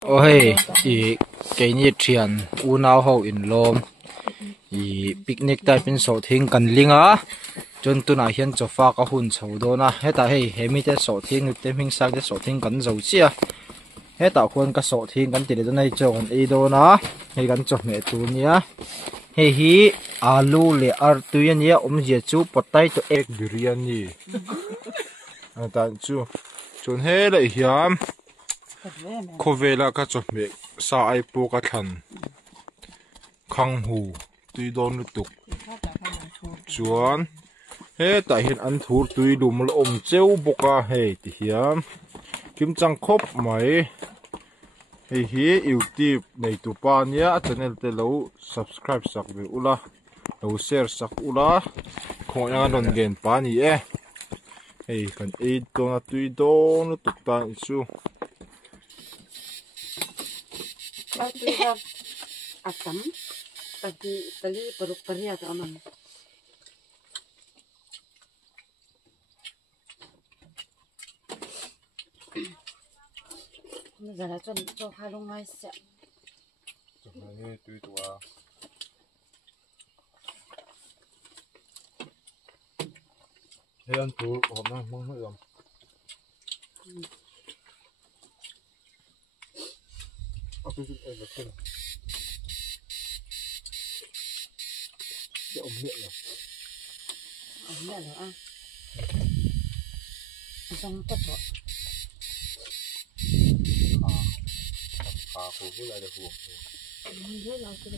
Ôi, ý cái nhiệt thiền u nào hậu in lom, ý picnic tại bên sổ thiên cần linh á, chôn tu na hiền cho pha cái hun sầu đó na, hết tại hệ mi tại sổ thiên người tem hình sang tại sổ thiên cần dầu chia, hết tại khuôn cái sổ thiên cần tiền này cho con ấy đó na, hay cần cho mẹ tu nhá, hay hi alu le ar tu nhá, dễ chú potato egg biryani, tàn chú, chôn hết lại hiếm. Cô về là các chỗ mẹ sa ai po các thằng khang hù tuy đón lúc tục chuan hết tại hiện ăn thua tuy đủ một ôm treo bốc à hè thì hiếm kim trăng khốp mấy hay hi YouTube này tụ pa nhá channel te lâu subscribe sắc về ula lâu share sắc ula không ai đón gen pa nhỉ hay cần ít đồ na tuy đón lúc tục ta isu Waktu asam, tali peruk peria tu aman. Bây giờ là cho hai lông mai sẹo. Cho hai tùy tùa. Thế ăn thú hôm nay mong hơi lắm. Aku sih betul. Dia omelette lah. Omelette lah. Macam apa tu? Aku pun ada hukum. Dia lah tu.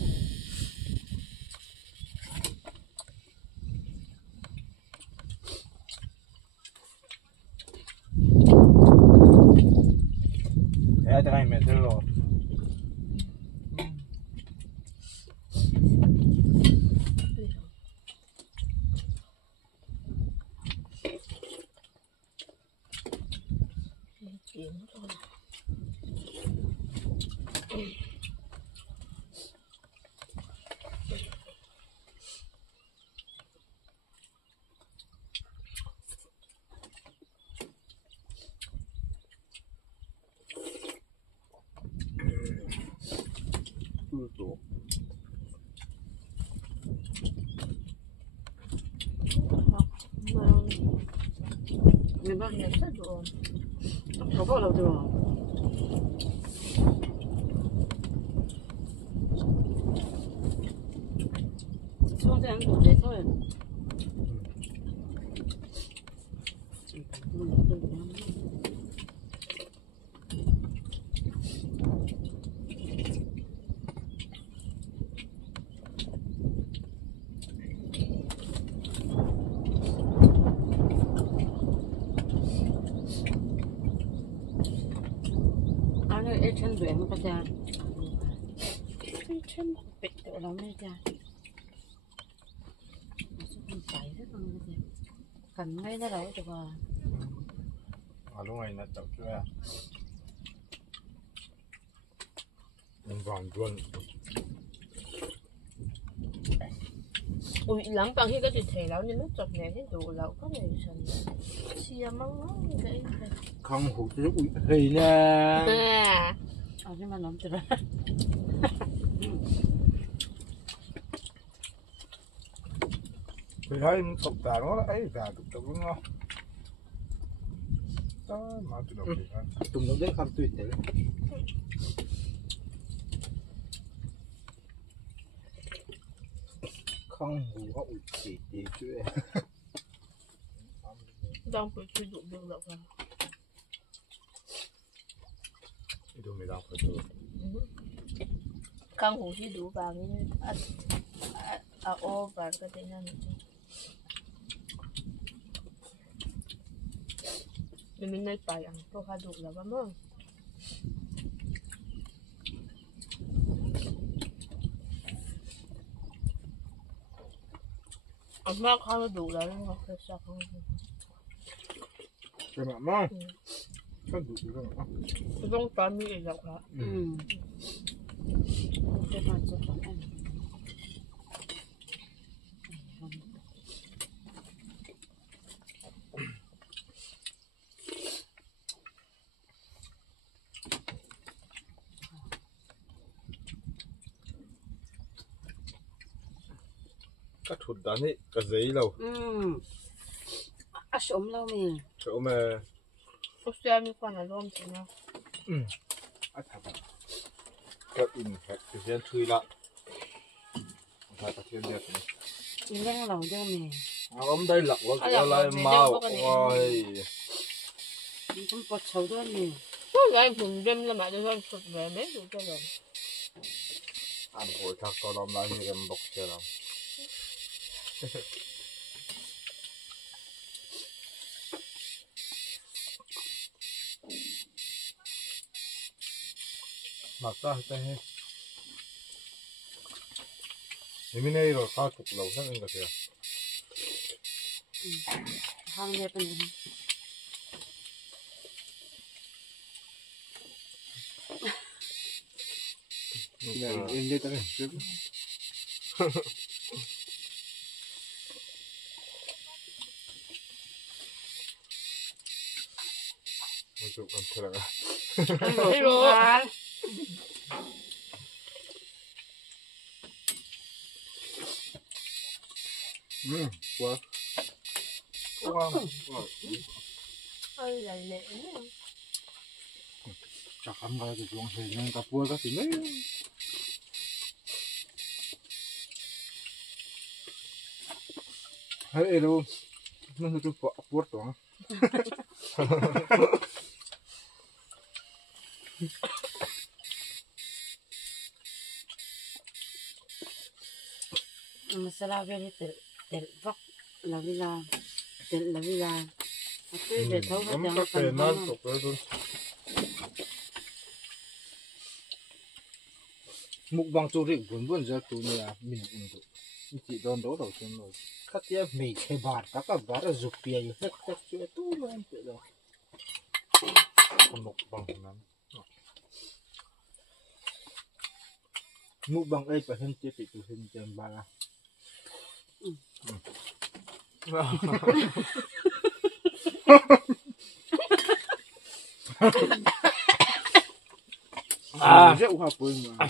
Ada yang meter loh. Memang ya tu. Apa lah tu? Semua yang tu deh tu. Chân luyện nó ra chân bị tự lắm đây ra không phải rất là cần ngay ra đấy được rồi lúc này là chậm chưa mình vòng luôn ui lắm bằng khi cái chuyện thầy lão nhưng nó chọc này cái đồ lão có này sần xia măng nó như thế không hụt cái ui thì nha nhưng mà nóng tuyệt vời thì thấy sụp tà nó ấy tà tục tục đúng không đó mà tụi nó tụi nó đấy không tuyệt đấy không hù họ ui chỉ chứ đang phải truy dụng được đâu rồi itu merah betul. Kang Hu sih dulu bang ini AO bang katanya itu. Mình nay phải ăn tô khai đủ là bấm không? Ăn mắc khai đủ là nó phải sạch không? Cái nào mà? Cái đủ cái nào? Cái bông tán như vậy hả? Cái mặt cho con ăn. Cắt thụt đá này cả giấy lâu. À sớm lâu mẹ. Chỗ mà. 혹시มีคนอารมณ์จริงนะ À thật. Cắt in hạt thì sẽ thui lại. Hạt ta thiên đẹp này. Mình đang lâu cho mẹ. Ông đây lọc quá có lại mau. Ôi. Mình cũng bớt sầu đó mẹ. 왜 분뱀 là mà tôi không về mấy được cho rồi Ăn hồi chắc có đom lại như em bọc chưa lắm. Mặc ra hết hết. Mình này rồi khá cục lâu chắc anh có thể. Hàng đẹp này. Dạ, em đi tới trước. Một chút còn thừa là. Hello. Quá. Wow. hơi là lẹ nữa Chắc không phải cái chuồng thì nên cà phua cái gì đấy. Hey, đâu. Nó cứ phốt đó. Masala về tel vóc là vì là tel là vì là tôi để thấu hết Nắm cho các cái nát tục đấy thôi. Mục bằng chỗ rịnh vốn ra tụ nhà mình được. Chỉ đòn đổ đầu tiên rồi. Các tiệm mì cái bát các bát là dục bia hết các chuyện tu luôn em tự rồi. Mục bằng nắm. Mục bằng ấy phải hình chế bị tụ hình chân ba la. Rất hòa quên mà.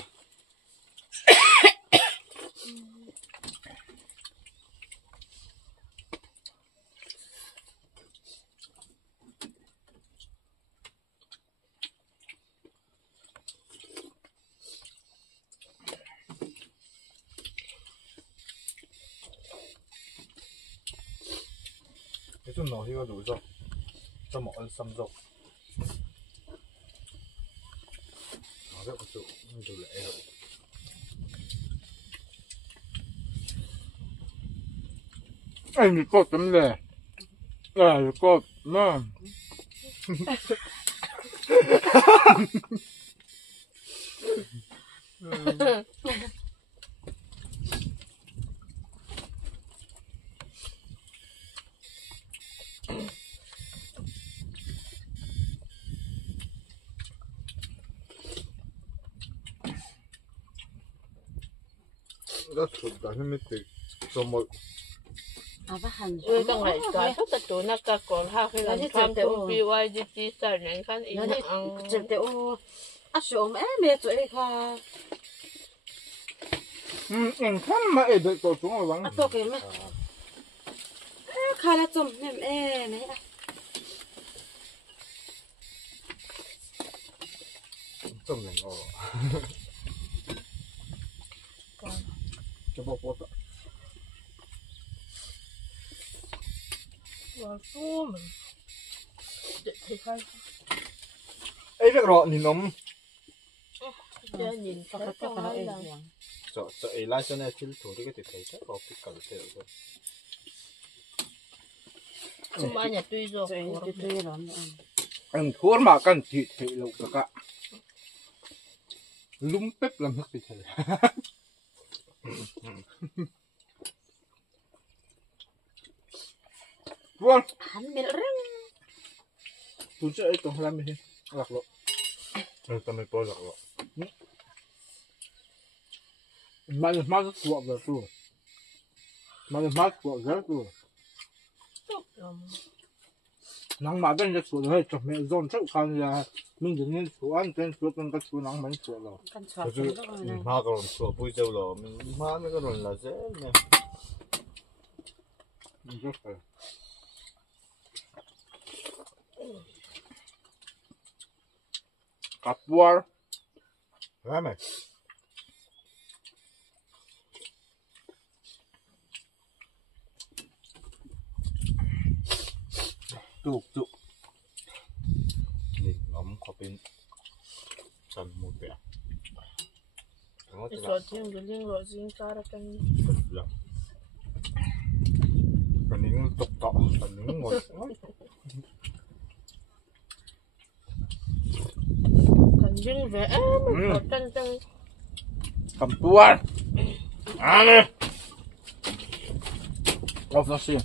Cái chút nó thì có đủ rồi. Cho mọi ăn xăm rộng. Nó rất có chỗ đủ lệ rồi. Anh thì có tấm lệ. Có nó. Rất thuộc cả những mấy cái cho mọi bác hành 왜 당할 까 똑같도 나까고 하기는 참대 우리 YGT 살는 칸 nó đi 이랑 chụp tiểu à sớm mẹ tuổi kha không mà ấy được tổ chúng rồi vắng. à tôi cái mà kha là chồng em này Trong này ngồi. Cho bố bố tạo. 와 쏘면 대khai Ấy việc rõ nhìn nóng. cho nhìn có cái cái hai lần Sợ ấy lại cho nên thiếu thủ đi cái thể thấy chắc có cái cả thể rồi. 좀 아니야 뚜이죠 tôi rồi Anh thua mà cần thị thể lục cả. Lúng bếp làm hết cái thể. Vâng. hắn bị răng Tôi sẽ ấy tổng làm gì? Lạc lộ. Tao mới bỏ lạc lộ. Mà được mát của vợ tôi. Mà được mát của vợ tôi. Nắng mà bên của tôi chọc mẹ dồn chắc khăn là mình đừng nên số ăn tên số con các số nắng bánh sủa rồi. căn soạn đó rồi này Mà còn sủa bùi dâu rồi mình má mấy cái rồi là dễ nè. Kapur. Ramai. Tuk. Nhìn ngắm có bên sân một vẻ. cái sọt riêng cái riêng rồi riêng ta ra cái còn những tục tọ, còn những ngồi thành riêng vẽ mình có chân chân cầm tua. À đi. Off nó xin.